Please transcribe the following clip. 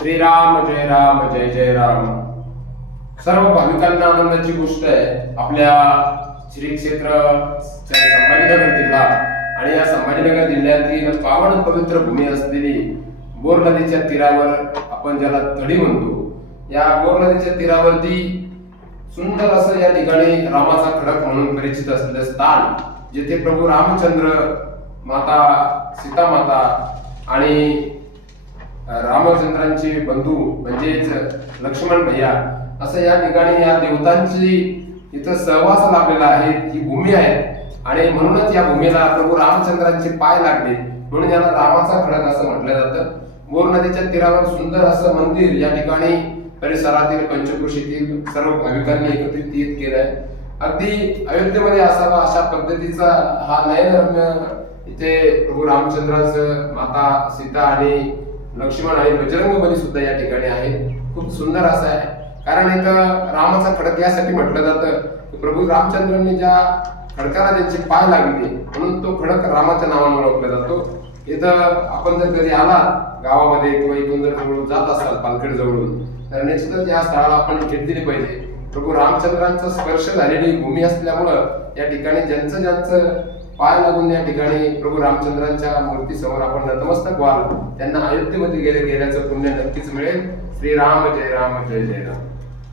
श्रीराम जय जय राम. सर्व भाविकांना आनंदाची गोष्ट आहे. आपल्या श्री क्षेत्र संभाजीनगर जिल्हा आणि या संभाजीनगर जिल्ह्यातील पावन पवित्र भूमी असलेली बोर नदीच्या तीरावर, आपण ज्याला तळी म्हणतो, या बोर नदीच्या तीरावरती सुंदर असं या ठिकाणी रामाचा खडक म्हणून परिचित असलेलं स्थान, जिथे प्रभू रामचंद्र, माता सीता माता आणि रामचंद्रांचे बंधू म्हणजेच लक्ष्मण भैया असं या ठिकाणी या देवतांची इथं सहवास लाभलेला आहे. ही भूमी आहे आणि म्हणूनच या भूमीला प्रभू रामचंद्रांचे पाय लागले, म्हणून याला रामाचा खडक असं म्हटलं जातं. बोर नदीच्या तीरावर सुंदर असं मंदिर या ठिकाणी परिसरातील पंचक्रोशीतील सर्व भाविकांनी एकत्रित येत केलंय. अगदी अयोध्येमध्ये असावा अशा पद्धतीचा हा नयनरम्य इथे प्रभू रामचंद्राचं, माता सीता आणि लक्ष्मण आणि बजरंग बली सुद्धा या ठिकाणी आहे. खूप सुंदर असं आहे, कारण इथं रामाचा खडक यासाठी म्हटलं जातं की प्रभू रामचंद्रांनी ज्या खडकाला त्यांचे पाय लागले म्हणून तो खडक रामाच्या नावाने ओळखला जातो. इथं आपण जर कधी आलात गावामध्ये किंवा इथून जर जवळून जात असाल पालखेड जवळून, तर निश्चितच या स्थळाला आपण भेट दिली पाहिजे. प्रभू रामचंद्रांचा स्पर्श झालेली भूमी असल्यामुळं या ठिकाणी ज्यांचं पाय लागून या ठिकाणी प्रभू रामचंद्रांच्या मूर्तीसमोर आपण नतमस्तक व्हाल, त्यांना अयोध्येमध्ये गेल्याचं पुण्य नक्कीच मिळेल. श्रीराम जय राम.